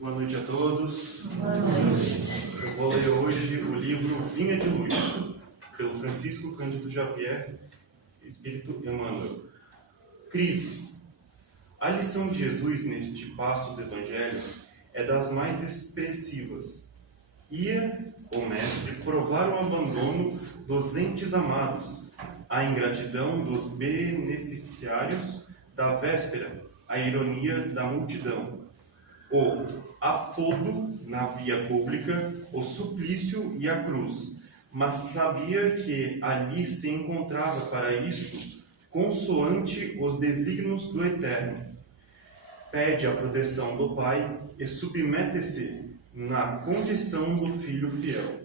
Boa noite a todos. Boa noite. Eu vou ler hoje o livro Vinha de Luz, pelo Francisco Cândido Xavier, Espírito Emmanuel. Crises. A lição de Jesus neste passo do Evangelho é das mais expressivas. Ia o Mestre provar o abandono dos entes amados, a ingratidão dos beneficiários da véspera, a ironia da multidão, o apodo na via pública, o suplício e a cruz, mas sabia que ali se encontrava para isto, consoante os desígnios do Eterno. Pede a proteção do Pai e submete-se na condição do filho fiel.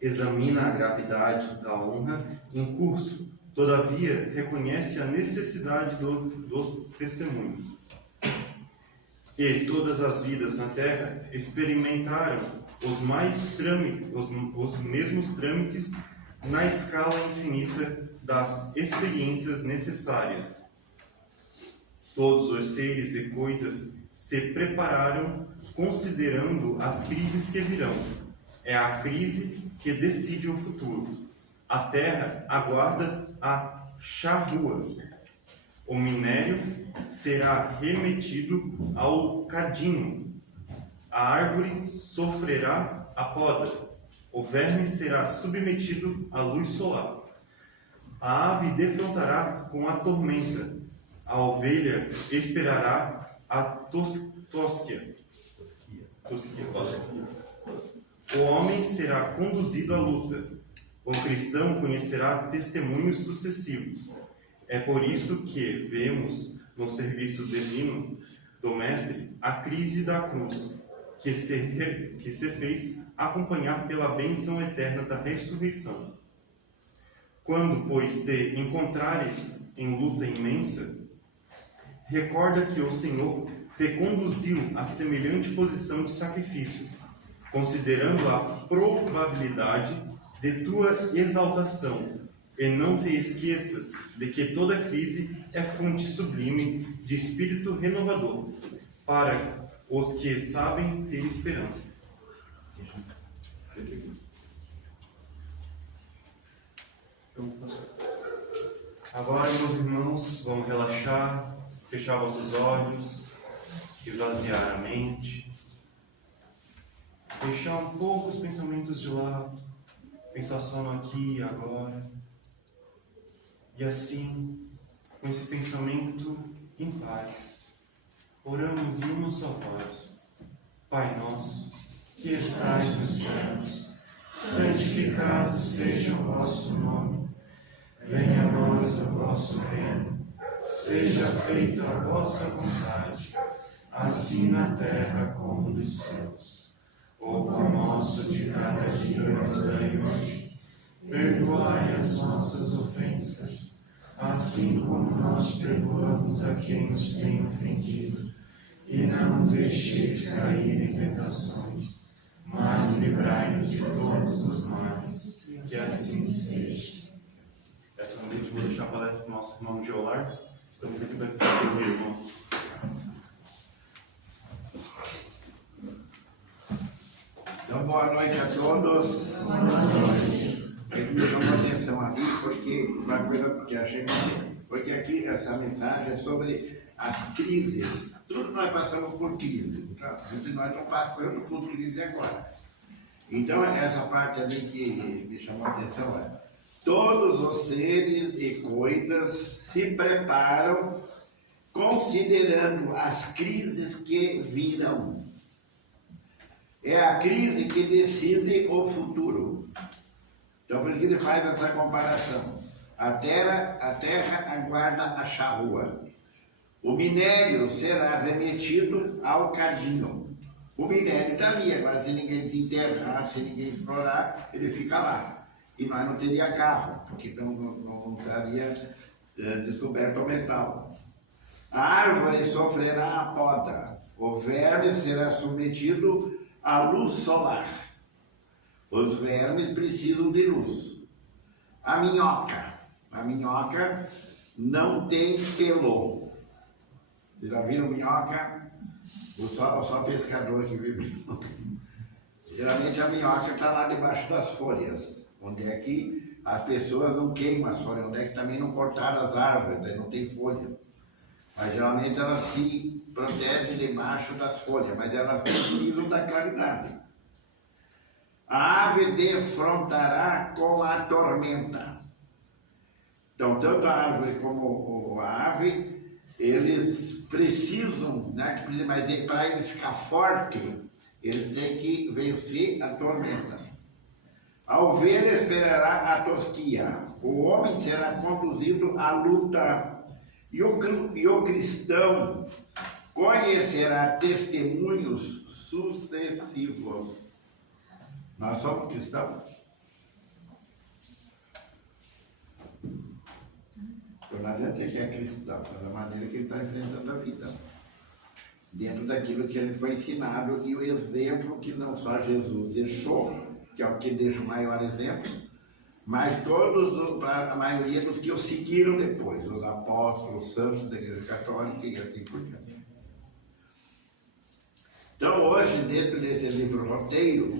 Examina a gravidade da honra em curso, todavia reconhece a necessidade dos testemunhos. E todas as vidas na terra experimentaram os mesmos trâmites na escala infinita das experiências necessárias. Todos os seres e coisas se prepararam considerando as crises que virão. É a crise que decide o futuro. A terra aguarda a charrua. O minério será remetido ao cadinho. A árvore sofrerá a poda. O verme será submetido à luz solar. A ave defrontará com a tormenta. A ovelha esperará a tosquia. O homem será conduzido à luta. O cristão conhecerá testemunhos sucessivos. É por isso que vemos no serviço divino do Mestre a crise da cruz, que se fez acompanhar pela bênção eterna da ressurreição. Quando, pois, te encontrares em luta imensa, recorda que o Senhor te conduziu a semelhante posição de sacrifício, considerando a probabilidade de tua exaltação, e não te esqueças de que toda crise é fonte sublime de espírito renovador, para os que sabem ter esperança. Agora, meus irmãos, vamos relaxar, fechar vossos olhos, esvaziar a mente, deixar um pouco os pensamentos de lado, pensar só no aqui e agora. E assim, com esse pensamento em paz, oramos em uma só voz. Pai nosso, que estais nos céus, santificado seja o vosso nome. Venha a nós o vosso reino. Seja feita a vossa vontade, assim na terra como nos céus. O pão nosso de cada dia nos dai hoje. Perdoai as nossas ofensas, assim como nós perdoamos a quem nos tem ofendido. E não nos deixeis cair em tentações, mas livrai-nos de todos os males. Que assim seja. Essa noite vou deixar para o nosso irmão Geolar. Estamos aqui para discutir o irmão. Então, boa noite a todos. Boa noite. Eu me chamou a atenção aqui porque uma coisa que achei porque aqui essa mensagem é sobre as crises. Tudo nós passamos por crise. Então, nós estamos passando por crise agora. Então, essa parte ali que me chamou a atenção é: todos os seres e coisas se preparam considerando as crises que virão. É a crise que decide o futuro. Então, por isso ele faz essa comparação. A terra aguarda a charrua. O minério será remetido ao cadinho. O minério está ali, agora se ninguém desenterrar, se ninguém explorar, ele fica lá. E nós não teria carro, porque então não estaria descoberto o metal. A árvore sofrerá a poda. O verme será submetido à luz solar. Os vermes precisam de luz. A minhoca não tem pelo. Vocês já viram minhoca? Só pescador que vive. Geralmente a minhoca está lá debaixo das folhas, onde é que as pessoas não queimam as folhas, onde é que também não cortaram as árvores, daí não tem folha. Mas geralmente elas se protegem debaixo das folhas, mas elas precisam da claridade. A ave defrontará com a tormenta. Então, tanto a árvore como a ave, eles precisam, né, mas para eles ficar fortes, eles têm que vencer a tormenta. A ovelha esperará a tosquia, o homem será conduzido à luta, e o cristão conhecerá testemunhos sucessivos. Nós somos cristãos. Então não adianta dizer que é cristão, da maneira que ele está enfrentando a vida. Dentro daquilo que ele foi ensinado e o exemplo que não só Jesus deixou, que é o que deixa o maior exemplo, mas para a maioria dos que o seguiram depois, os apóstolos, os santos da Igreja Católica e assim por diante. Então hoje, dentro desse livro roteiro,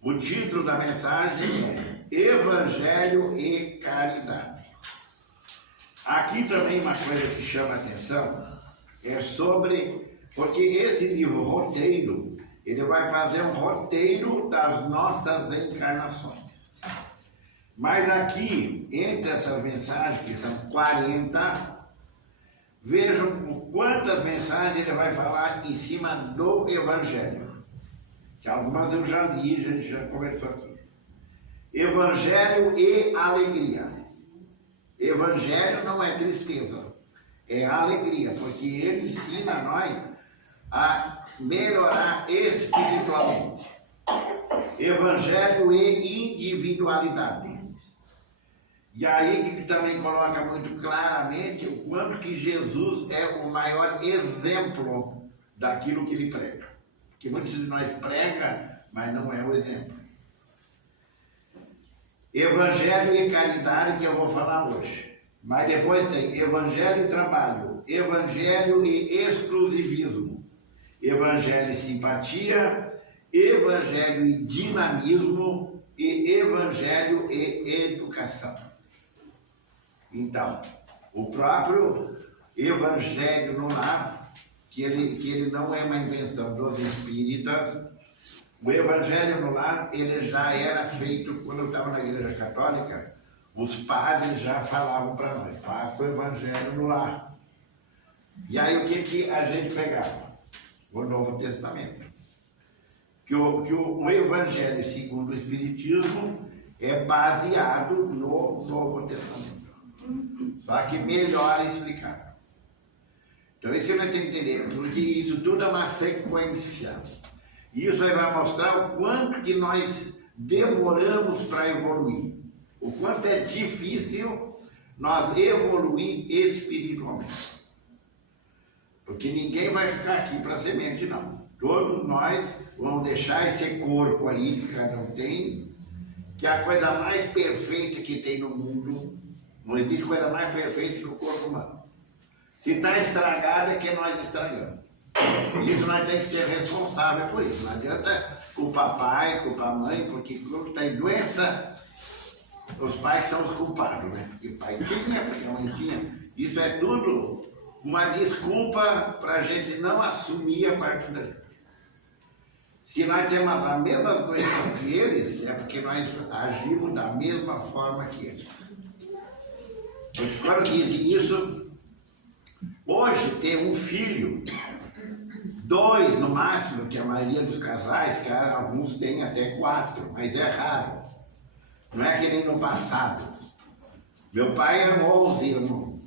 o título da mensagem é Evangelho e Caridade. Aqui também uma coisa que chama a atenção é sobre, porque esse livro roteiro, ele vai fazer um roteiro das nossas encarnações. Mas aqui, entre essas mensagens, que são 40, vejam quantas mensagens ele vai falar em cima do Evangelho. Que algumas eu já li, a gente já conversou aqui. Evangelho e alegria. Evangelho não é tristeza, é alegria, porque ele ensina a nós a melhorar espiritualmente. Evangelho e individualidade. E aí que também coloca muito claramente o quanto que Jesus é o maior exemplo daquilo que ele prega. Porque muitos de nós pregam, mas não é o exemplo. Evangelho e caridade, que eu vou falar hoje. Mas depois tem evangelho e trabalho, evangelho e exclusivismo, evangelho e simpatia, evangelho e dinamismo e evangelho e educação. Então, o próprio evangelho no lar, que ele não é uma invenção dos espíritas, o evangelho no lar, ele já era feito quando eu estava na Igreja Católica. Os padres já falavam para nós, faça o evangelho no lar. E aí o que a gente pegava? O Novo Testamento. Que o evangelho segundo o Espiritismo é baseado no Novo Testamento. Só que melhor explicado. Então isso que eu tenho que entender, porque isso tudo é uma sequência. E isso aí vai mostrar o quanto que nós demoramos para evoluir. O quanto é difícil nós evoluir espiritualmente. Porque ninguém vai ficar aqui para semente, não. Todos nós vamos deixar esse corpo aí que cada um tem, que é a coisa mais perfeita que tem no mundo. Não existe coisa mais perfeita que o corpo humano. Se está estragado é que nós estragamos. Isso nós temos que ser responsáveis por isso. Não adianta culpar pai, culpar mãe, porque quando tem doença, os pais são os culpados, né? Porque o pai tinha, porque a mãe tinha. Isso é tudo uma desculpa para a gente não assumir a parte da gente. Se nós temos a mesma doença que eles, é porque nós agimos da mesma forma que eles. Porque quando dizem isso, hoje ter um filho, 2 no máximo, que a maioria dos casais, cara, alguns têm até 4, mas é raro. Não é que nem no passado. Meu pai é 11 irmãos.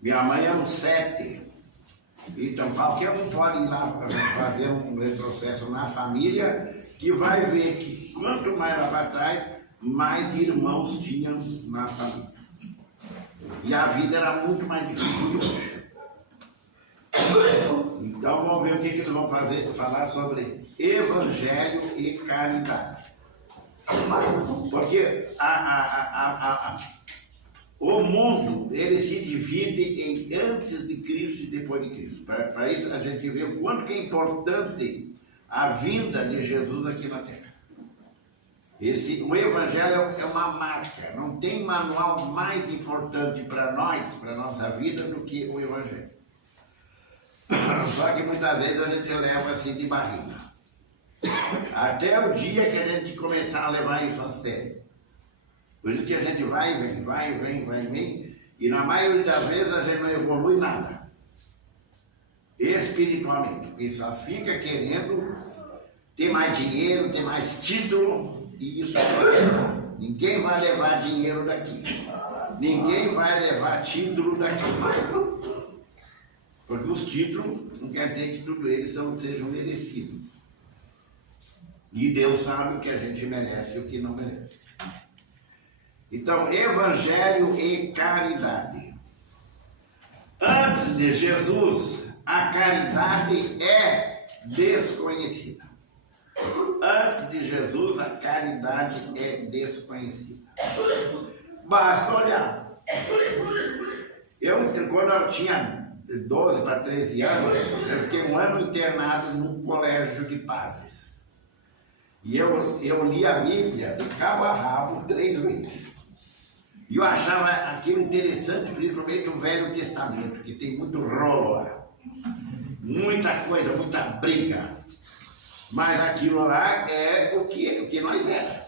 Minha mãe é 7. Então qualquer um pode ir lá fazer um retrocesso na família, que vai ver que quanto mais lá para trás, mais irmãos tinham na família. E a vida era muito mais difícil que hoje. Então vamos ver o que eles vão falar sobre evangelho e caridade. Porque o mundo, ele se divide em antes de Cristo e depois de Cristo. Para isso a gente vê o quanto que é importante a vinda de Jesus aqui na Terra. O Evangelho é uma marca, não tem manual mais importante para nós, para a nossa vida, do que o Evangelho. Só que muitas vezes a gente leva assim de barriga. Até o dia que a gente começar a levar isso a sério. Por isso que a gente vai, vem, e na maioria das vezes a gente não evolui nada. Espiritualmente, porque só fica querendo ter mais dinheiro, ter mais título, e isso é. Ninguém vai levar dinheiro daqui. Ninguém vai levar título daqui. Porque os títulos não quer dizer que tudo eles sejam merecidos. E Deus sabe o que a gente merece e o que não merece. Então, Evangelho e caridade. Antes de Jesus, a caridade é desconhecida. Antes de Jesus, a caridade é desconhecida. Basta olhar. Quando eu tinha 12 para 13 anos, eu fiquei um ano internado num colégio de padres. E eu li a Bíblia de cabo a rabo 3 vezes. E eu achava aquilo interessante, principalmente o Velho Testamento, que tem muito rolo lá. Muita coisa, muita briga. Mas aquilo lá é o que nós éramos.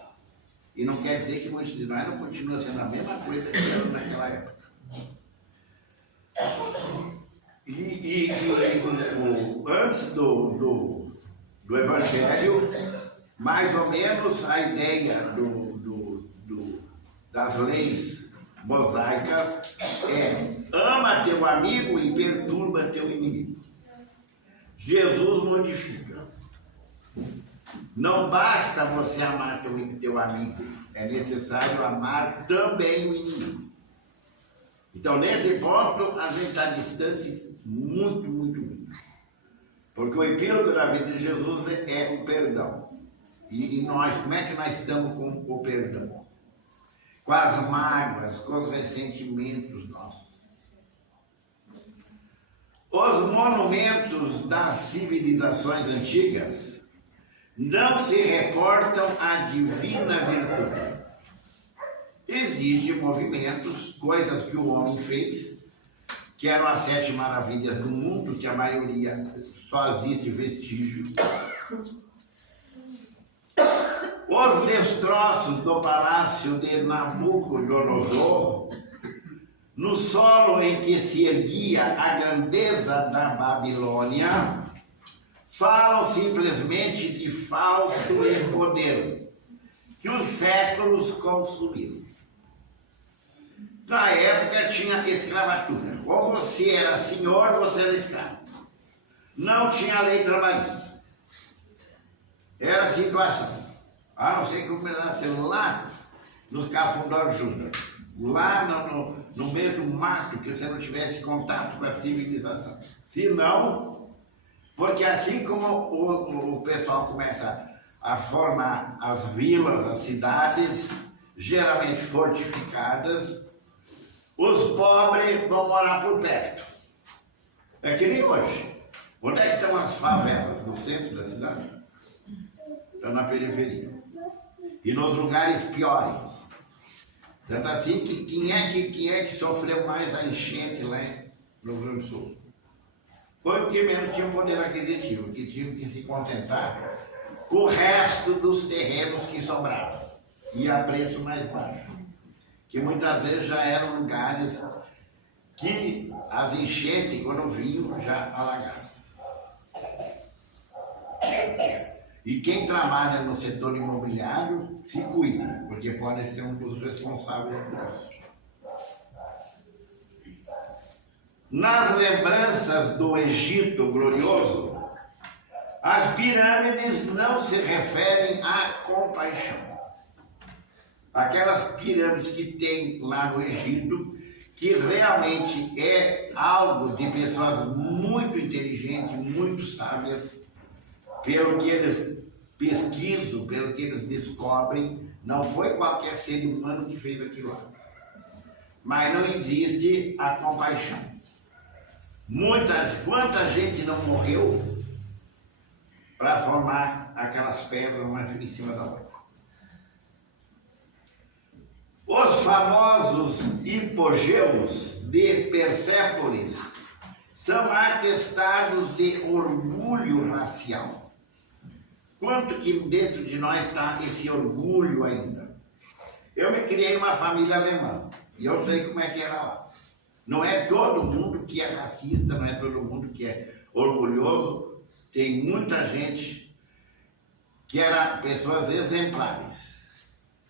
E não quer dizer que muitos de nós não continuam sendo a mesma coisa que eram naquela época. Antes do Evangelho, mais ou menos a ideia das leis mosaicas é: ama teu amigo e perturba teu inimigo. Jesus modifica. Não basta você amar teu amigo, é necessário amar também o inimigo. Então, nesse ponto, a gente está distante muito, muito, muito. Porque o epílogo da vida de Jesus é o perdão. E nós, como é que nós estamos com o perdão? Com as mágoas, com os ressentimentos nossos. Os monumentos das civilizações antigas não se reportam à divina virtude. Existem movimentos, coisas que o homem fez, que eram as 7 maravilhas do mundo, que a maioria só existe vestígio. Os destroços do palácio de Nabucodonosor, no solo em que se erguia a grandeza da Babilônia, falam simplesmente de Fausto e modelo, que os séculos consumiram. Na época tinha escravatura. Ou você era senhor ou você era escravo. Não tinha lei trabalhista. Era a situação. A não ser que o nasceu lá nos Cafundó Júnior, lá no meio do mato, que você não tivesse contato com a civilização. Se não, porque assim como o pessoal começa a formar as vilas, as cidades, geralmente fortificadas, os pobres vão morar por perto. É que nem hoje. Onde é que estão as favelas? No centro da cidade? Estão na periferia. E nos lugares piores. Tanto assim que quem é que sofreu mais a enchente lá no Rio Grande do Sul? Foi porque menos tinha poder aquisitivo, que tinham que se contentar com o resto dos terrenos que sobravam. E a preço mais baixo. Que muitas vezes já eram lugares que as enchentes, quando vinham, já alagavam. E quem trabalha no setor imobiliário, se cuida, porque pode ser um dos responsáveis por isso. Nas lembranças do Egito glorioso, as pirâmides não se referem à compaixão. Aquelas pirâmides que tem lá no Egito, que realmente é algo de pessoas muito inteligentes, muito sábias, pelo que eles pesquisam, pelo que eles descobrem, não foi qualquer ser humano que fez aquilo lá. mas não existe a compaixão. Quanta gente não morreu para formar aquelas pedras uma em cima da outra. Os famosos hipogeus de Persépolis são atestados de orgulho racial. Quanto que dentro de nós está esse orgulho ainda? Eu me criei uma família alemã e eu sei como é que era lá. Não é todo mundo que é racista, não é todo mundo que é orgulhoso. Tem muita gente que era pessoas exemplares,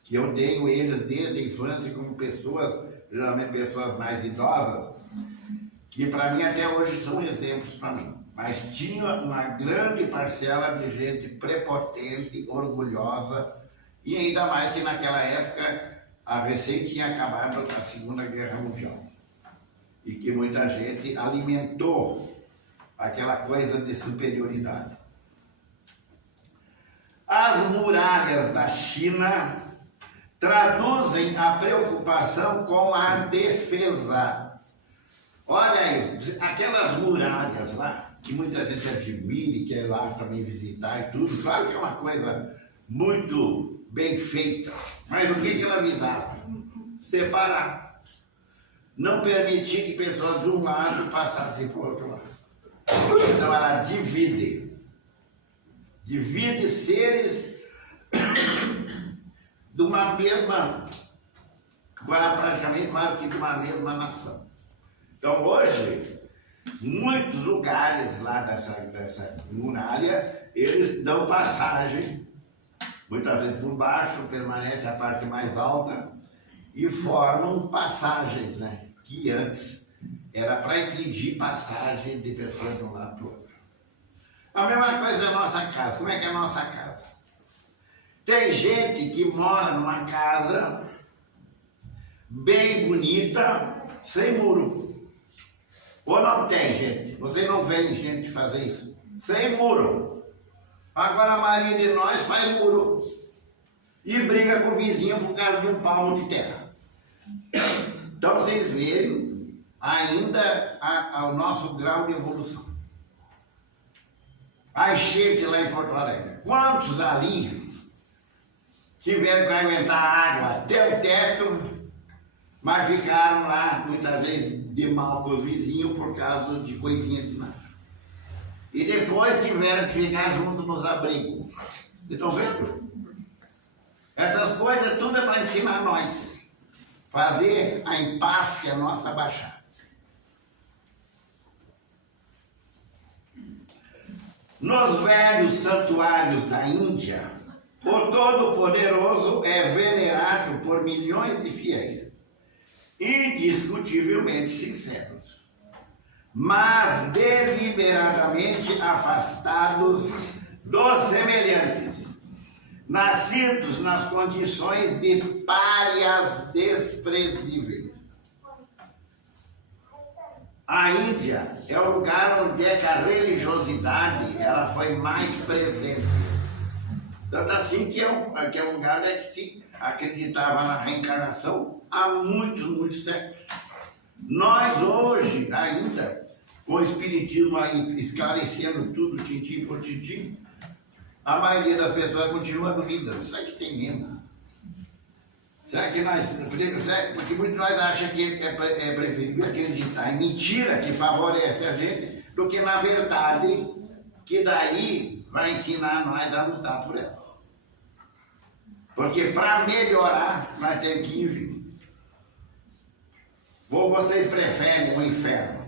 que eu tenho eles desde a infância como pessoas, geralmente pessoas mais idosas, que para mim até hoje são exemplos para mim. Mas tinha uma grande parcela de gente prepotente, orgulhosa, e ainda mais que naquela época a recém tinha acabado a Segunda Guerra Mundial. E que muita gente alimentou aquela coisa de superioridade. As muralhas da China traduzem a preocupação com a defesa. Olha aí, aquelas muralhas lá, que muita gente admira e quer ir lá também visitar e tudo, claro que é uma coisa muito bem feita, mas o que ela visava? Separar. Não permitir que pessoas de um lado passassem para o outro lado. Então ela divide. Divide seres de uma mesma, praticamente quase que de uma mesma nação. Então hoje, muitos lugares lá dessa muralha, eles dão passagem, muitas vezes por baixo, permanece a parte mais alta, e formam passagens, né? Que antes era para impedir passagem de pessoas de um lado para o outro. A mesma coisa é a nossa casa. Como é que é a nossa casa? Tem gente que mora numa casa bem bonita, sem muro. Ou não tem, gente? Você não vê gente fazer isso? Sem muro. Agora a maioria de nós faz muro e briga com o vizinho por causa de um palmo de terra. Então vocês veem ainda o nosso grau de evolução. A enchente lá em Porto Alegre. Quantos ali tiveram que aguentar água até o teto, mas ficaram lá muitas vezes de mal com os vizinhos por causa de coisinhas de nada. E depois tiveram que ficar junto nos abrigos. Vocês estão vendo? Essas coisas tudo é para ensinar nós. Fazer a empáfia nossa baixar. Nos velhos santuários da Índia, o Todo-Poderoso é venerado por milhões de fiéis, indiscutivelmente sinceros, mas deliberadamente afastados dos semelhantes, nascidos nas condições de párias desprezíveis. A Índia é o lugar onde é que a religiosidade ela foi mais presente. Tanto assim que é um lugar onde que se acreditava na reencarnação há muitos séculos. Nós hoje, ainda, com o Espiritismo aí esclarecendo tudo, tintim por tintim, a maioria das pessoas continua duvidando. Será que tem mesmo? Será que nós... Porque muitos de nós acham que é preferível acreditar em mentira que favorece a gente do que na verdade, que daí vai ensinar nós a lutar por ela. Porque para melhorar, nós temos que ir. Ou vocês preferem o inferno?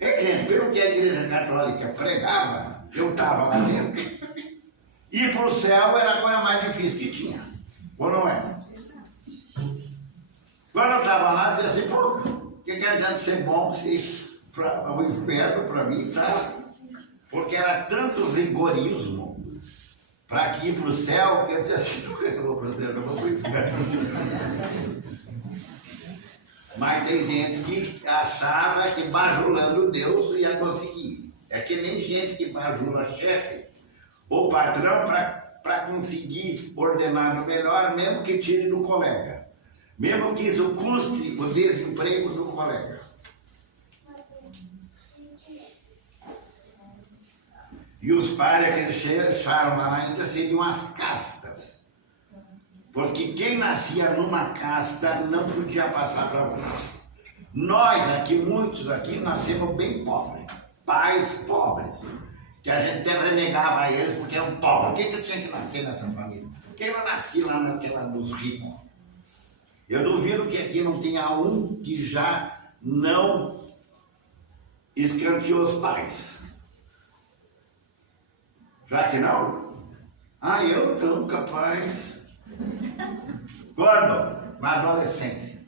Gente, pelo que a Igreja Católica pregava, eu estava lá dentro, ir para o céu era a coisa mais difícil que tinha. Ou não é? Quando eu estava lá, eu dizia assim, pô, o que adianta ser bom se o inferno para mim tá? Porque era tanto rigorismo para que ir para o céu, que eu dizia assim, não eu vou para o céu, eu vou para o inferno. Mas tem gente que achava que bajulando Deus ia conseguir. É que nem gente que bajula chefe ou patrão para conseguir ordenar no melhor, mesmo que tire do colega. Mesmo que isso custe o desemprego do colega. E os pares que eles acharam lá ainda seriam as castas. Porque quem nascia numa casta não podia passar para outra. Nós aqui, muitos aqui, nascemos bem pobres. Pais pobres. Que a gente até renegava eles porque eram pobres. Por que eu tinha que nascer nessa família? Por que eu não nasci lá naquela dos ricos? Eu duvido que aqui não tenha um que já não escanteou os pais. Já que não? Ah, eu não, capaz. Gordo, na adolescência.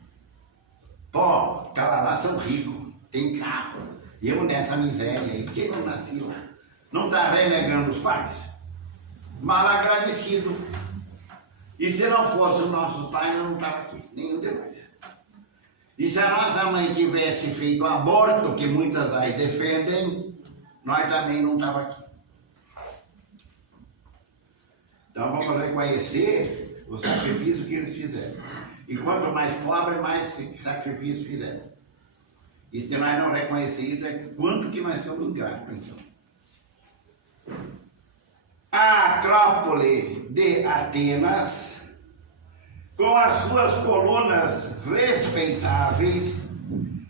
Pô, aquela lá são ricos, tem carro. E eu nessa miséria aí, porque não nasci lá? Não está renegando os pais? Mal agradecido. E se não fosse os nossos pais, eu não estava aqui, nenhum de nós. E se a nossa mãe tivesse feito aborto, que muitas aí defendem, nós também não estava aqui. Então vamos reconhecer o sacrifício que eles fizeram. E quanto mais pobre, mais sacrifício fizeram. E se nós não reconhecer isso, é quanto que nós somos ingratos, então. A Acrópole de Atenas, com as suas colunas respeitáveis,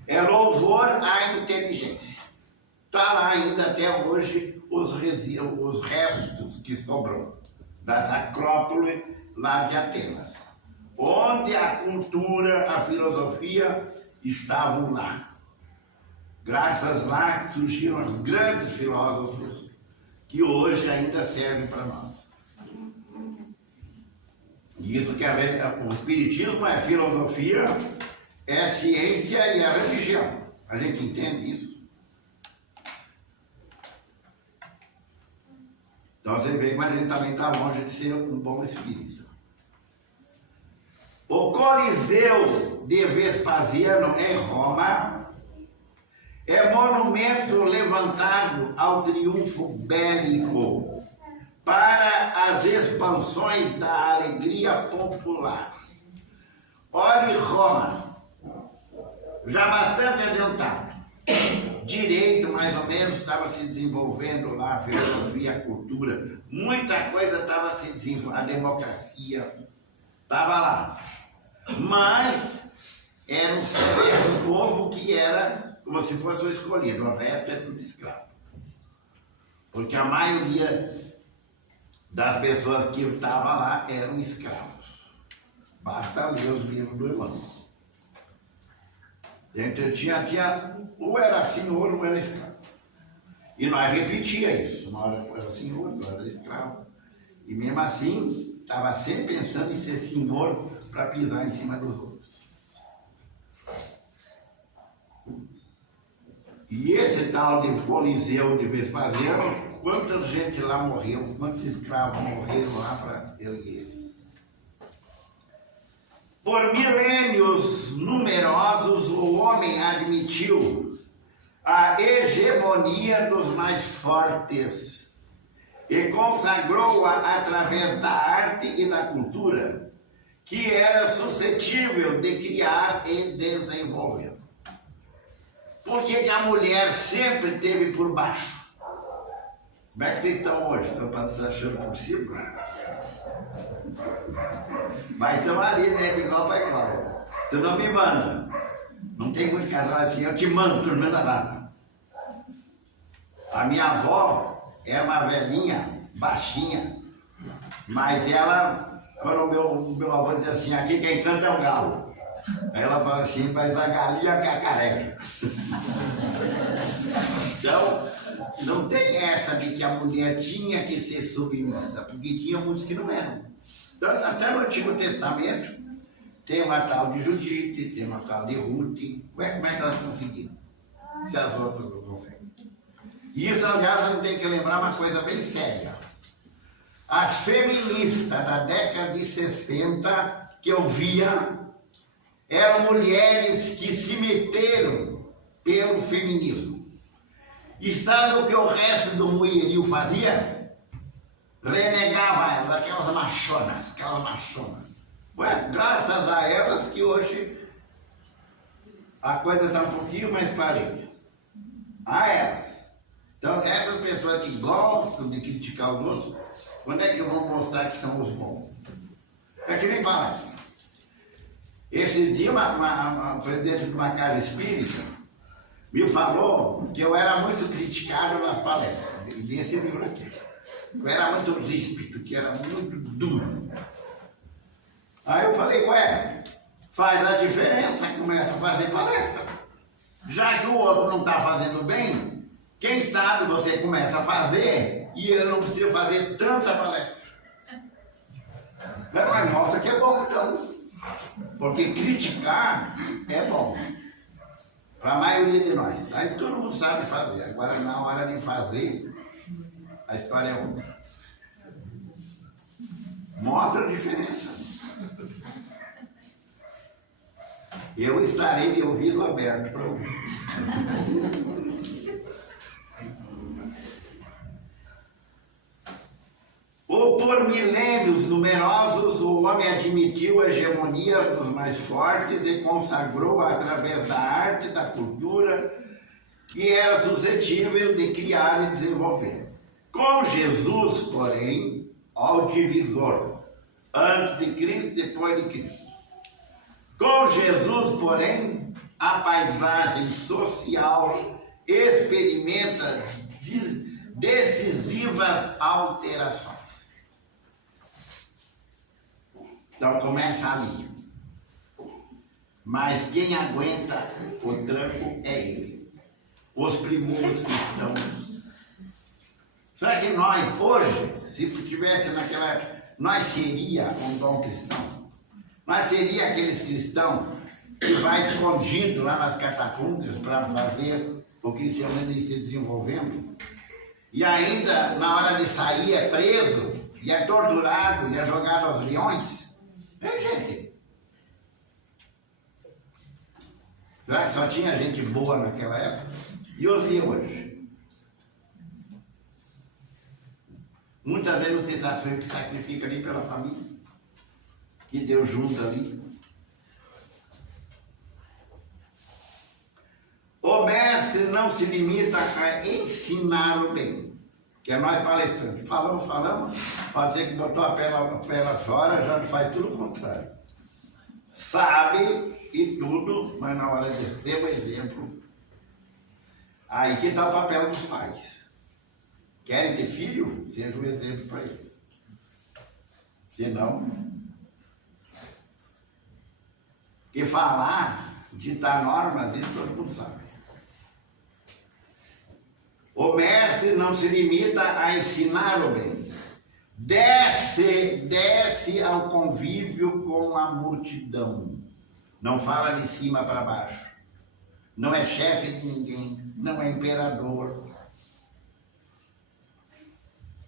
é louvor à inteligência. Está lá ainda até hoje os restos que sobram das Acrópolis lá de Atenas, onde a cultura, a filosofia estavam lá. Graças lá surgiram os grandes filósofos que hoje ainda servem para nós. E isso que o espiritismo é filosofia, é ciência e é religião. A gente entende isso? Então você vê que a gente também está longe de ser um bom espírito. O Coliseu de Vespasiano em Roma é monumento levantado ao triunfo bélico para as expansões da alegria popular. Olhe Roma, já bastante adiantado. Direito, mais ou menos, estava se desenvolvendo lá, a filosofia, a cultura, muita coisa estava se desenvolvendo, a democracia estava lá. Mas era um povo que era como se fosse o escolhido, o resto é tudo escravo. Porque a maioria das pessoas que estavam lá eram escravos. Basta ler os livros do irmão. Então tinha ou era senhor ou era escravo. E nós repetia isso. Uma hora era senhor, outra era escravo. E mesmo assim, estava sempre pensando em ser senhor para pisar em cima dos outros. E esse tal de Coliseu de Vespasiano, quanta gente lá morreu, quantos escravos morreram lá para erguer. Por milênios numerosos, o homem admitiu a hegemonia dos mais fortes e consagrou-a através da arte e da cultura, que era suscetível de criar e desenvolver. Por que a mulher sempre esteve por baixo? Como é que vocês estão hoje? Estão se achando por cima? Mas estão ali, né? De igual para igual. Tu não me manda. Não tem muito casal assim, eu te mando, tu não manda nada. A minha avó era uma velhinha, baixinha, mas ela, quando o meu avô dizia assim, aqui quem canta é o galo. Aí ela fala assim, mas a galinha cacareca. Então, não tem essa de que a mulher tinha que ser submissa, porque tinha muitos que não eram. Então, até no Antigo Testamento, tem uma tal de Judite, tem uma tal de Ruth. Como é que elas conseguiram? Se as outras não conseguem. E isso, aliás, a gente tem que lembrar uma coisa bem séria. As feministas da década de 60, que eu via, eram mulheres que se meteram pelo feminismo. E sabe o que o resto do mulherio fazia? Renegava elas, aquelas machonas. Foi graças a elas que hoje a coisa está um pouquinho mais parelha. A elas. Então, essas pessoas que gostam de criticar os outros, quando é que vão mostrar que são os bons? É que nem palestra. Esse dia, uma presidente de uma casa espírita me falou que eu era muito criticado nas palestras, desse livro aqui. Eu era muito ríspido, que era muito duro. Aí eu falei, ué, faz a diferença, começa a fazer palestra. Já que o outro não está fazendo bem, quem sabe você começa a fazer e ele não precisa fazer tanta palestra. Mas mostra que é bom então. Porque criticar é bom. Para a maioria de nós. Aí todo mundo sabe fazer. Agora na hora de fazer, a história é outra. Mostra a diferença. Eu estarei de ouvido aberto para ouvir. Ou por milênios numerosos, o homem admitiu a hegemonia dos mais fortes e consagrou através da arte e da cultura que era suscetível de criar e desenvolver. Com Jesus, porém, ao divisor, antes de Cristo, depois de Cristo. Com Jesus, porém, a paisagem social experimenta decisivas alterações. Então começa ali. Mas quem aguenta o tranco é ele. Os primeiros cristãos. Será que nós, hoje, se estivesse naquela época, nós seria um bom cristão? Nós seria aqueles cristãos que vai escondido lá nas catacumbas para fazer o cristianismo se desenvolvendo? E ainda, na hora de sair, é preso, e é torturado, e é jogado aos leões? Gente. Será que só tinha gente boa naquela época? E hoje? Muitas vezes você sacrifica ali pela família, que Deus junta ali. O mestre não se limita a ensinar o bem. Que é nós palestrantes. Falamos, pode ser que botou a perna fora, já faz tudo o contrário. Sabe e tudo, mas na hora de ser o exemplo, aí que está o papel dos pais. Querem ter filho? Seja um exemplo para ele. Se não, que falar, ditar normas, isso todo mundo sabe. O mestre não se limita a ensinar o bem. Desce ao convívio com a multidão. Não fala de cima para baixo. Não é chefe de ninguém. Não é imperador.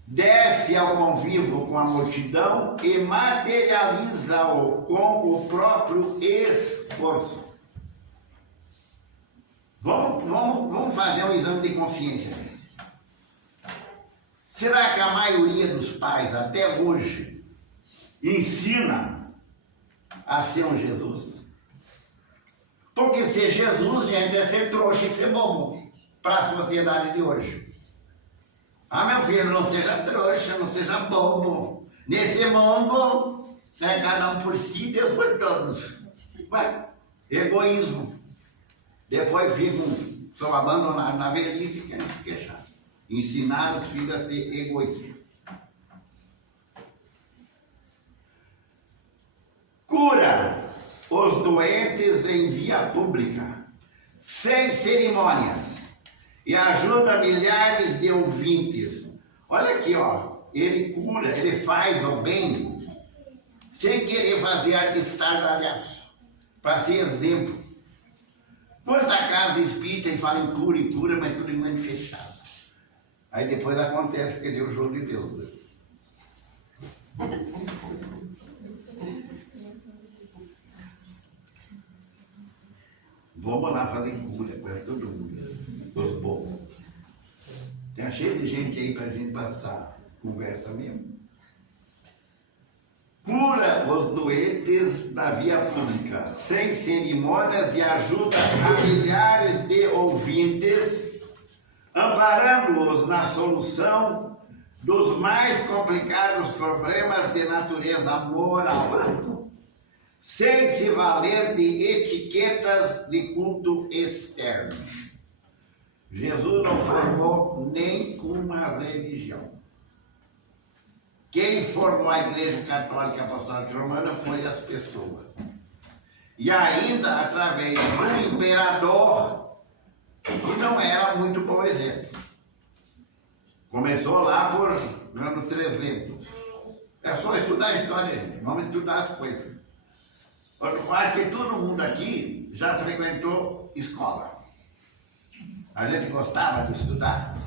Desce ao convívio com a multidão e materializa-o com o próprio esforço. Vamos fazer um exame de consciência. Será que a maioria dos pais, até hoje, ensina a ser um Jesus? Porque ser Jesus, gente, é ser trouxa e ser bobo para a sociedade de hoje. Ah, meu filho, não seja trouxa, não seja bobo. Nesse mundo, é cada um por si, Deus por todos. Ué, egoísmo. Depois estão abandonados na velhice e querem se queixar. Ensinar os filhos a ser egoístas. Cura os doentes em via pública, sem cerimônias, e ajuda milhares de ouvintes. Olha aqui, ó, ele cura, ele faz o bem, sem querer fazer estardalhaço, para ser exemplo. Quanta casa espírita e fala em cura, mas tudo em mente fechada. Aí depois acontece que deu o jogo de Deus. Vamos lá fazer cura para todo mundo, os bons. Tem cheio de gente aí para a gente passar conversa mesmo. cura os doentes da via pública, sem cerimônias, e ajuda a milhares de ouvintes, amparando-os na solução dos mais complicados problemas de natureza moral, sem se valer de etiquetas de culto externo. Jesus não formou nenhuma religião. Quem formou a Igreja Católica Apostólica Romana foi as pessoas. E ainda através do imperador, que não era muito bom exemplo. Começou lá por ano 300. É só estudar a história, gente. Vamos estudar as coisas. Eu acho que todo mundo aqui já frequentou escola. A gente gostava de estudar.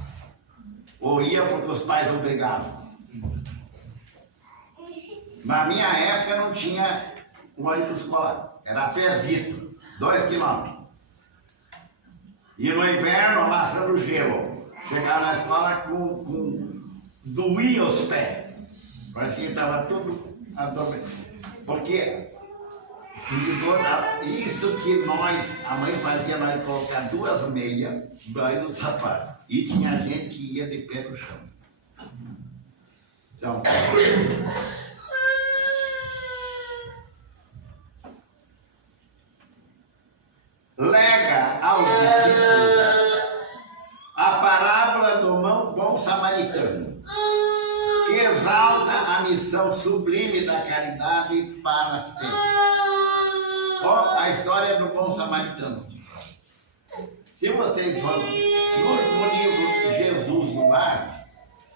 Ou ia porque os pais obrigavam. Na minha época não tinha ônibus escolar. Era pezito, 2 quilômetros. E no inverno amassando gelo. Chegava na escola doía os pés. Parecia que estava tudo adormecido. Porque isso que a mãe fazia nós colocar 2 meias no sapato. E tinha gente que ia de pé no chão. Então, lega aos discípulos a parábola do bom samaritano, que exalta a missão sublime da caridade para sempre. A história do bom samaritano. Se vocês forem no livro Jesus no Lar,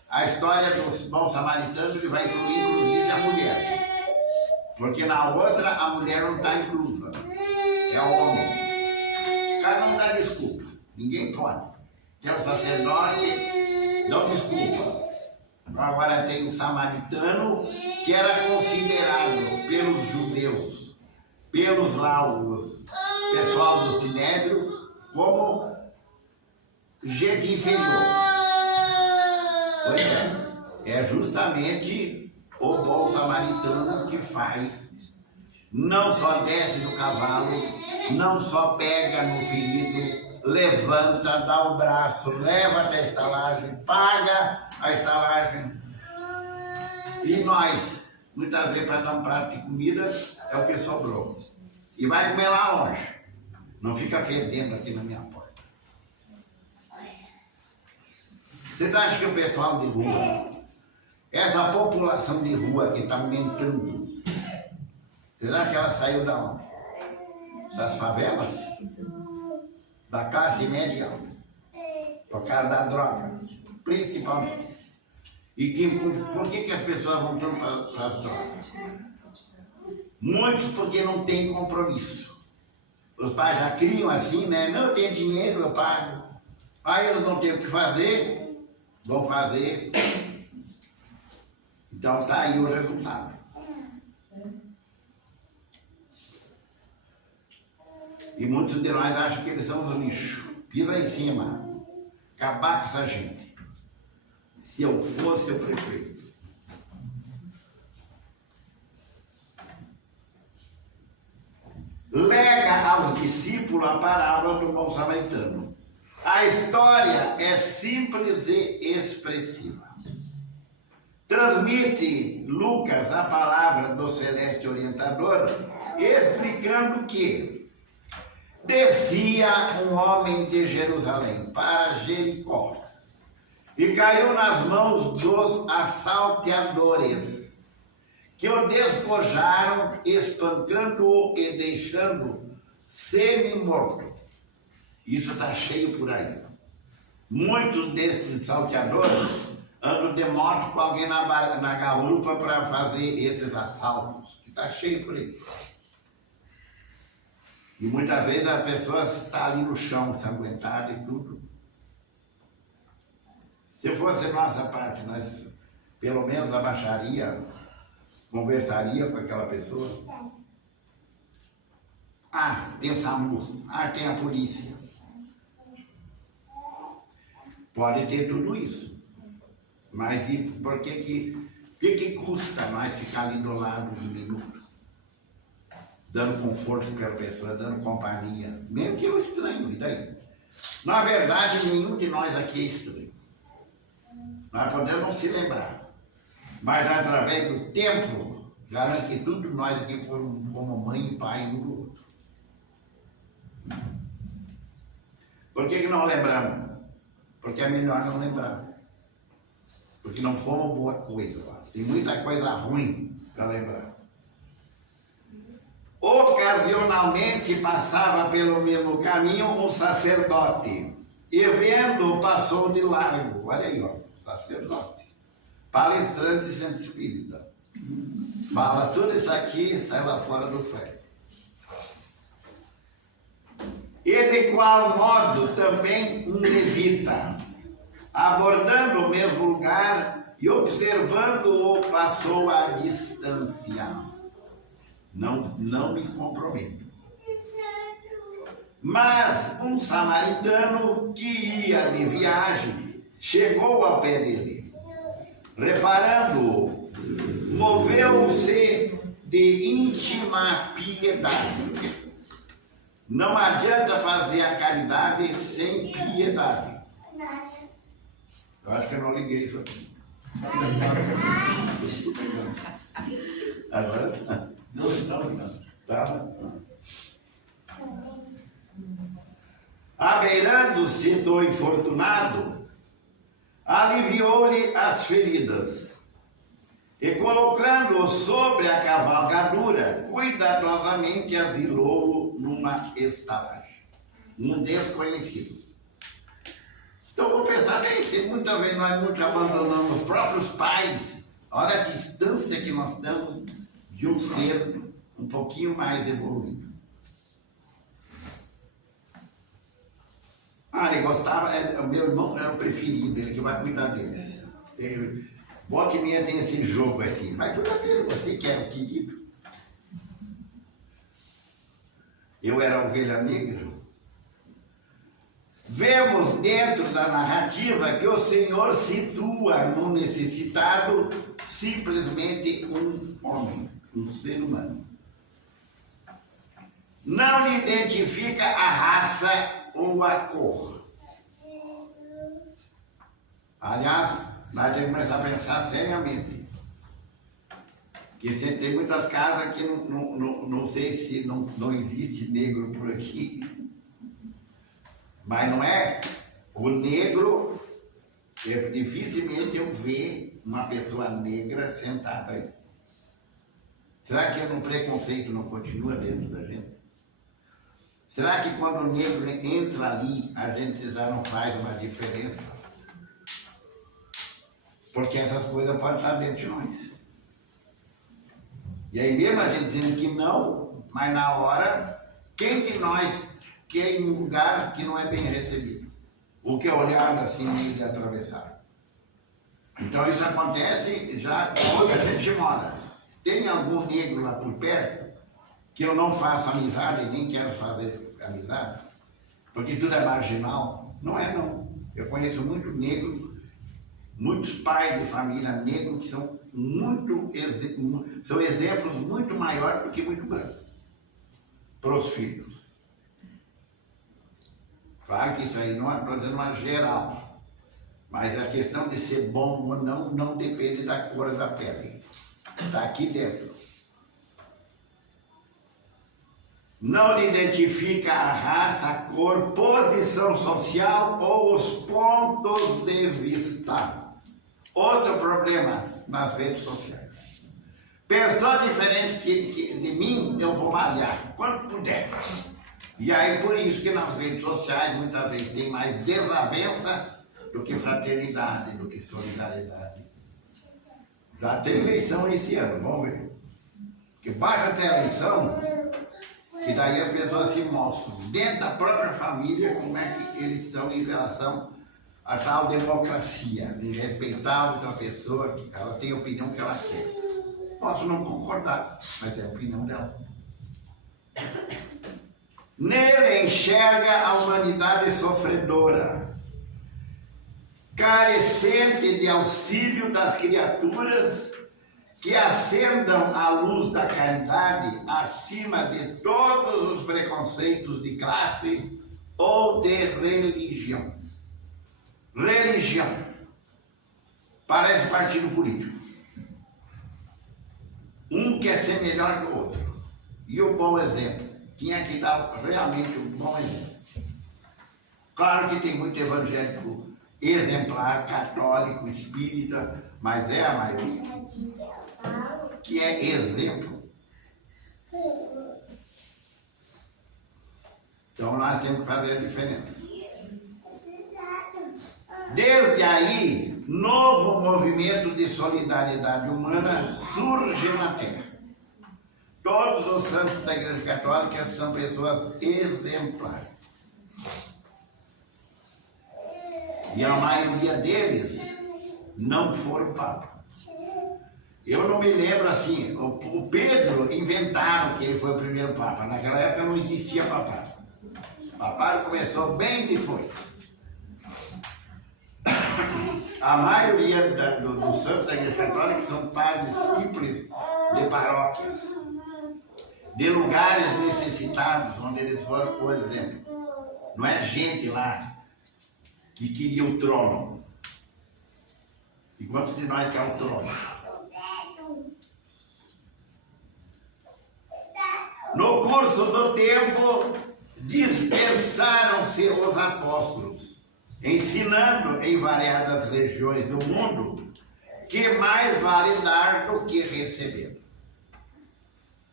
a história do bom samaritano ele vai incluir inclusive a mulher. Porque na outra a mulher não está inclusa. É o homem. Cada um dá desculpa. Ninguém pode. Que é o sacerdote, dão desculpa. Agora tem o samaritano, que era considerado pelos judeus, pelos lá os pessoal do Sinédrio, como gente inferior. Pois é justamente o bom samaritano que faz. Não só desce do cavalo, não só pega no ferido, levanta, dá o braço, leva até a estalagem, paga a estalagem. E nós, muitas vezes, para dar um prato de comida, é o que sobrou. E vai comer lá longe. Não fica fedendo aqui na minha porta. Vocês acham que o pessoal de rua, essa população de rua que está aumentando, será que ela saiu da onde? Das favelas? Da classe média? Por causa da droga, principalmente. E por que as pessoas vão para as drogas? Muitos porque não têm compromisso. Os pais já criam assim, né? Não, eu tenho dinheiro, eu pago. Aí eles não têm o que fazer, vão fazer. Então está aí o resultado. E muitos de nós acham que eles são os lixos. Pisa em cima. Acabar com essa gente. Se eu fosse o prefeito. Lega aos discípulos a parábola do bom samaritano. A história é simples e expressiva. Transmite Lucas a palavra do celeste orientador, explicando que descia um homem de Jerusalém para Jericó e caiu nas mãos dos assalteadores, que o despojaram, espancando-o e deixando-o semi-morto. Isso está cheio por aí. Muitos desses salteadores andam de moto com alguém na garupa para fazer esses assaltos, que está cheio por aí. E muitas vezes a pessoa está ali no chão, ensanguentada e tudo. Se fosse nossa parte, nós pelo menos abaixaria, conversaria com aquela pessoa. Ah, tem o SAMU, tem a polícia. Pode ter tudo isso. Mas e por que que custa nós ficar ali do lado um minuto? Dando conforto para a pessoa, dando companhia. Mesmo que eu estranho, e daí? Na verdade, nenhum de nós aqui é estranho. Nós podemos não se lembrar. Mas através do tempo, garanto que todos nós aqui foram como mãe e pai um do outro. Por que não lembramos? Porque é melhor não lembrar. Porque não foi uma boa coisa lá. Tem muita coisa ruim para lembrar. Ocasionalmente passava pelo mesmo caminho um sacerdote. E vendo, passou de largo. Olha aí, ó, sacerdote. Palestrante centro espírita. Fala tudo isso aqui, sai lá fora do pé. E de qual modo também um levita, abordando o mesmo lugar e observando-o, passou à distância. Não me comprometo. Mas um samaritano que ia de viagem chegou ao pé dele. Reparando-o, moveu-se de íntima piedade. Não adianta fazer a caridade sem piedade. Eu acho que eu não liguei isso aqui. Agora tá. Não, está ligando. Tá? Abeirando-se do infortunado, aliviou-lhe as feridas e, colocando-o sobre a cavalgadura, cuidadosamente asilou-o numa estalagem. Um desconhecido. Então, vou pensar bem, se muitas vezes nós nunca abandonamos os próprios pais, olha a distância que nós estamos de um ser um pouquinho mais evoluído. Ele gostava, o meu irmão era o preferido, ele que vai cuidar dele. Volta e meia tem esse jogo assim, vai cuidar dele, você que é o querido. Eu era a ovelha negra. Vemos dentro da narrativa que o Senhor situa no necessitado simplesmente um homem, um ser humano. Não lhe identifica a raça ou a cor. Aliás, nós temos que começar a pensar seriamente. Porque tem muitas casas que não sei se não existe negro por aqui. Mas não é? O negro, dificilmente eu ver uma pessoa negra sentada aí. Será que o preconceito não continua dentro da gente? Será que quando o negro entra ali, a gente já não faz uma diferença? Porque essas coisas podem estar dentro de nós. E aí mesmo a gente dizendo que não, mas na hora, quem de nós quer ir em um lugar que não é bem recebido? Ou que é olhado assim, meio de atravessar? Então isso acontece já onde a gente mora. Tem algum negro lá por perto que eu não faço amizade e nem quero fazer amizade? Porque tudo é marginal? Não é não. Eu conheço muito negro, muitos pais de família negros que são são exemplos muito maiores do que muito brancos para os filhos. Claro que isso aí não é, estou dizendo uma geral, mas a questão de ser bom ou não depende da cor da pele. Está aqui dentro. Não identifica a raça, a cor, posição social ou os pontos de vista. Outro problema nas redes sociais. Pessoa diferente de mim, eu vou malhar, quando puder. E aí, por isso que nas redes sociais, muitas vezes, tem mais desavença do que fraternidade, do que solidariedade. Já tem eleição esse ano, vamos ver. Porque basta ter eleição, e daí as pessoas se mostram, dentro da própria família, como é que eles são em relação à tal democracia, em respeitar outra pessoa, que ela tem a opinião que ela quer. Posso não concordar, mas é a opinião dela. Nele enxerga a humanidade sofredora, carecente de auxílio das criaturas que acendam a luz da caridade acima de todos os preconceitos de classe ou de religião. Religião. Parece partido político. Um quer ser melhor que o outro. E o bom exemplo. Quem é que dá realmente um bom exemplo? Claro que tem muito evangélico exemplar, católico, espírita, mas é a maioria que é exemplo. Então nós temos que fazer a diferença. Desde aí, novo movimento de solidariedade humana surge na Terra. Todos os santos da Igreja Católica são pessoas exemplares. E a maioria deles não foram papa. Eu não me lembro assim, o Pedro inventaram que ele foi o primeiro papa. Naquela época não existia papado. O papado começou bem depois. A maioria dos santos da Igreja Católica são padres simples de paróquias, de lugares necessitados, onde eles foram o exemplo. Não é gente lá que queria o trono. E quantos de nós quer o trono? No curso do tempo, dispersaram-se os apóstolos, ensinando em variadas regiões do mundo que mais vale dar do que receber.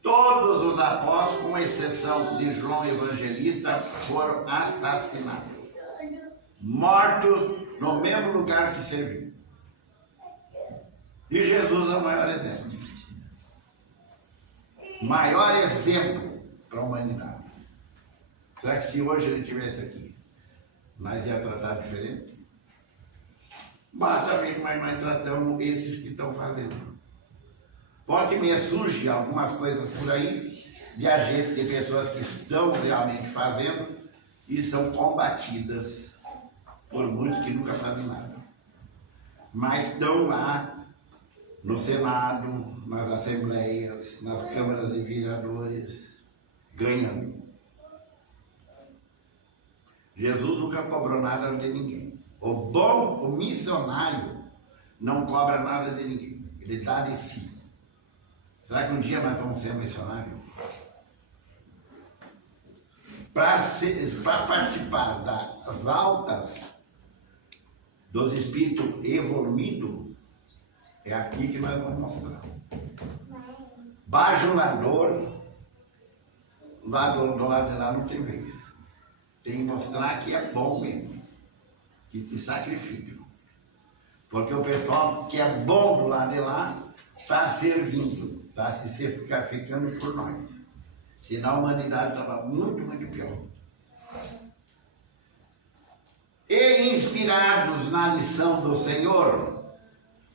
Todos os apóstolos, com exceção de João Evangelista, foram assassinados, mortos no mesmo lugar que serviam. E Jesus é o maior exemplo. Maior exemplo para a humanidade. Será que se hoje ele estivesse aqui, nós ia tratar diferente? Basta ver como nós tratamos esses que estão fazendo. Pode me surgir algumas coisas por aí de agentes de pessoas que estão realmente fazendo e são combatidas por muitos que nunca fazem nada. Mas estão lá no Senado, nas assembleias, nas câmaras de vereadores, ganhando. Jesus nunca cobrou nada de ninguém. O missionário não cobra nada de ninguém. Ele dá de si. Será que um dia nós vamos ser missionários? Para participar das altas dos espíritos evoluídos, é aqui que nós vamos mostrar. Bajulador, do lado de lá não tem vez. Tem que mostrar que é bom mesmo, que se sacrifica. Porque o pessoal que é bom do lado de lá está servindo, está se ficando por nós. Senão a humanidade estava muito, muito pior. E inspirados na lição do Senhor,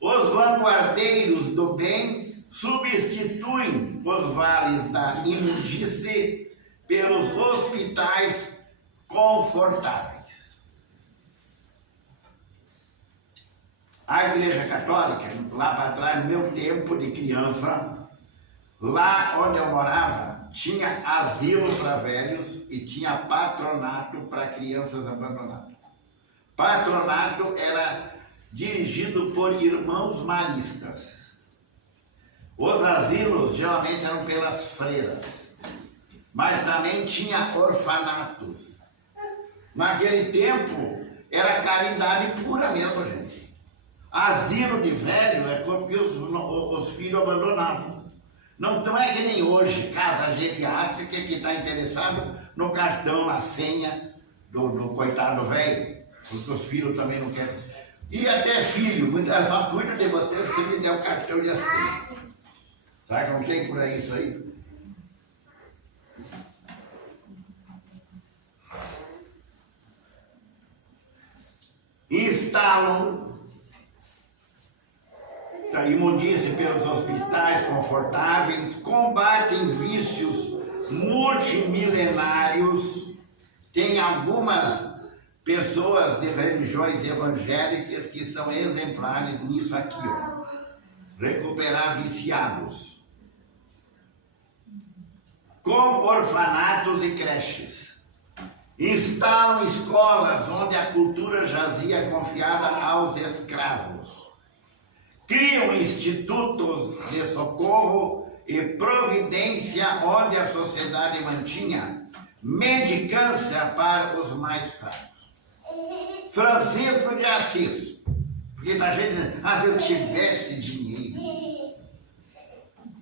os vanguardeiros do bem substituem os vales da imundície pelos hospitais confortáveis. A Igreja Católica, lá para trás, no meu tempo de criança, lá onde eu morava, tinha asilo para velhos e tinha patronato para crianças abandonadas. Patronato era dirigido por irmãos maristas. Os asilos geralmente eram pelas freiras, mas também tinha orfanatos. Naquele tempo era caridade pura mesmo, gente. Asilo de velho é porque os filhos abandonavam. Não é que nem hoje, casa geriátrica que está interessado no cartão, na senha do coitado velho, porque os filhos também não querem. E até filho, muitas só cuido de você se você me der o cartão de assistência. Será que não tem por aí isso aí? Instalam a imundície pelos hospitais confortáveis, combatem vícios multimilenários. Tem algumas pessoas de religiões evangélicas que são exemplares nisso aqui, ó. recuperar viciados, com orfanatos e creches. Instalam escolas onde a cultura jazia confiada aos escravos. Criam institutos de socorro e providência onde a sociedade mantinha mendicância para os mais fracos. Francisco de Assis, porque a gente diz, se eu tivesse dinheiro.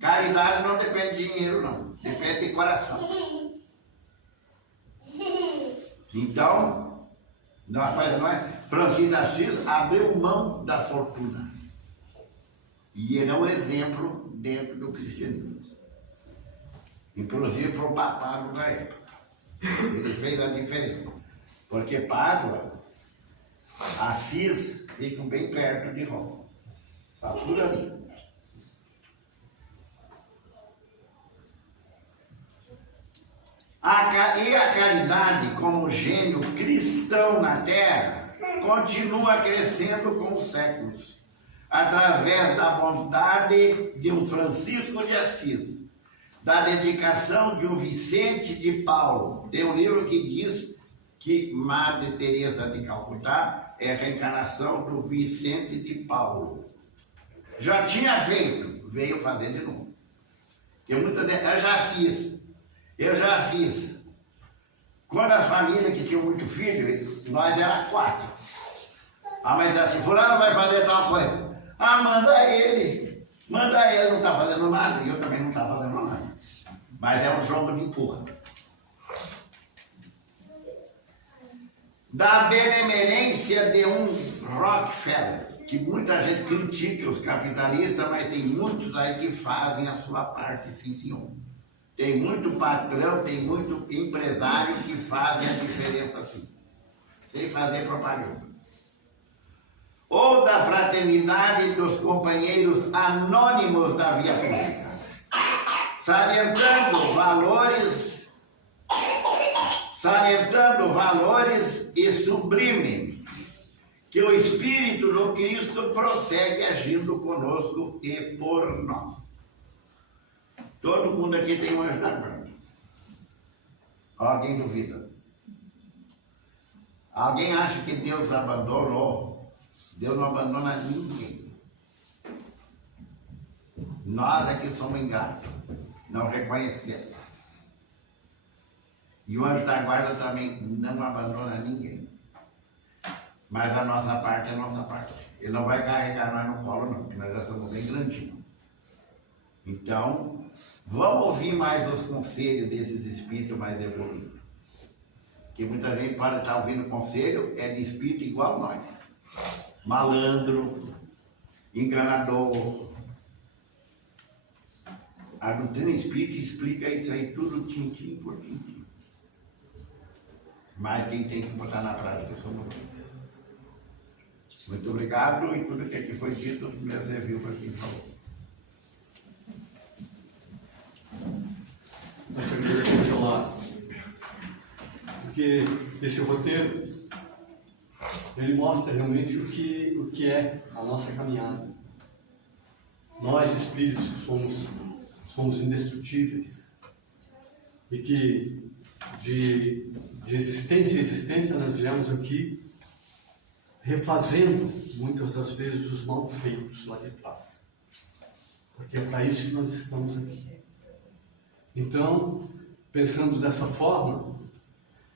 Caridade não depende de dinheiro, não. Depende de coração. Então, Francisco de Assis abriu mão da fortuna. E ele é um exemplo dentro do cristianismo. Inclusive para o papado da época. Ele fez a diferença. Porque Pádua, Assis, ficam bem perto de Roma. Está tudo ali. E a caridade, como gênio cristão na terra, continua crescendo com os séculos, através da bondade de um Francisco de Assis, da dedicação de um Vicente de Paulo. Tem um livro que diz que Madre Teresa de Calcutá é a reencarnação do Vicente de Paulo. Já tinha feito, veio fazer de novo. Eu já fiz. Quando as famílias que tinham muito filho, nós era 4. A mãe diz assim, fulano vai fazer tal coisa. Manda ele. Manda ele, não está fazendo nada. E eu também não estava fazendo nada. Mas é um jogo de empurra. Da benemerência de um Rockefeller, que muita gente critica os capitalistas, mas tem muitos aí que fazem a sua parte, sim, senhor. Tem muito patrão, tem muito empresário que fazem a diferença assim, sem fazer propaganda. Ou da fraternidade dos companheiros anônimos da via pública, salientando valores e sublime, que o Espírito do Cristo prossegue agindo conosco e por nós. Todo mundo aqui tem um anjo da guarda. Alguém duvida? Alguém acha que Deus abandonou? Deus não abandona ninguém. Nós aqui somos ingratos, não reconhecemos. E o anjo da guarda também não abandona ninguém. Mas a nossa parte é a nossa parte. Ele não vai carregar nós no colo, não, porque nós já somos bem grandinhos. Então, vamos ouvir mais os conselhos desses espíritos mais evoluídos. Porque muita gente pode estar ouvindo conselho, é de espírito igual a nós. Malandro, enganador. A doutrina espírita explica isso aí tudo tintim por tintim. Mas quem tem que botar na prática somos nós. Muito obrigado, e tudo que aqui foi dito me serviu para quem falou. Nós agradecemos ao lado, porque esse roteiro ele mostra realmente o que é a nossa caminhada. Nós espíritos somos indestrutíveis e que de existência em existência nós viemos aqui refazendo muitas das vezes os mal feitos lá de trás, porque é para isso que nós estamos aqui. Então, pensando dessa forma,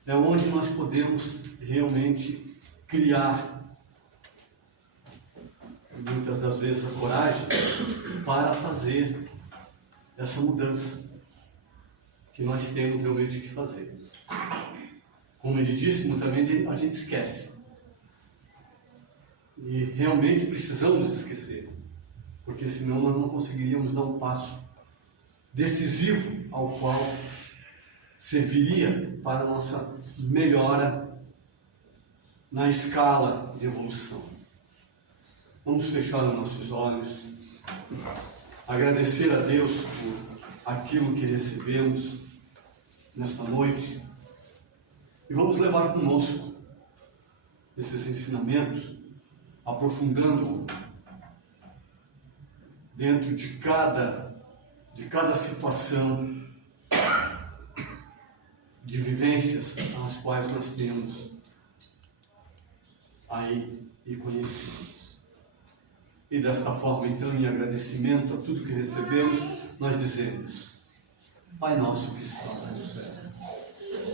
é onde nós podemos realmente criar, muitas das vezes, a coragem para fazer essa mudança que nós temos realmente que fazer. Como ele disse, também a gente esquece. E realmente precisamos esquecer, porque senão nós não conseguiríamos dar um passo decisivo ao qual serviria para a nossa melhora na escala de evolução. Vamos fechar os nossos olhos, agradecer a Deus por aquilo que recebemos nesta noite e vamos levar conosco esses ensinamentos, aprofundando dentro de cada situação de vivências as quais nós temos aí e conhecemos. E desta forma, então, em agradecimento a tudo que recebemos, nós dizemos: Pai nosso que estás no céu,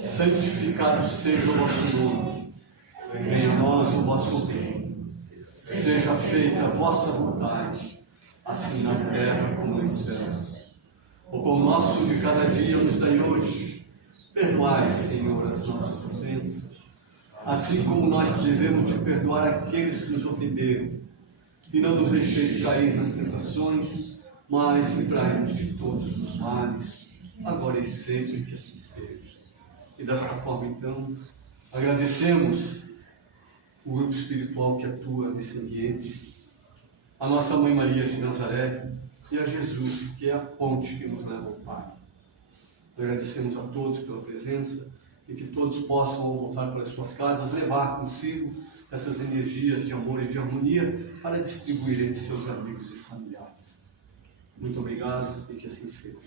santificado seja o vosso nome, venha a nós o vosso reino, seja feita a vossa vontade, assim na terra como nos céus. O pão nosso de cada dia nos dai hoje. Perdoai, Senhor, as nossas ofensas, assim como nós devemos de perdoar aqueles que nos ofenderam. E não nos deixeis cair nas tentações, mas livrai-nos de todos os males, agora e sempre, que assim seja. E desta forma, então, agradecemos o grupo espiritual que atua nesse ambiente, a nossa Mãe Maria de Nazaré e a Jesus, que é a ponte que nos leva ao Pai. Agradecemos a todos pela presença e que todos possam, ao voltar para as suas casas, levar consigo essas energias de amor e de harmonia para distribuir entre seus amigos e familiares. Muito obrigado e que assim seja.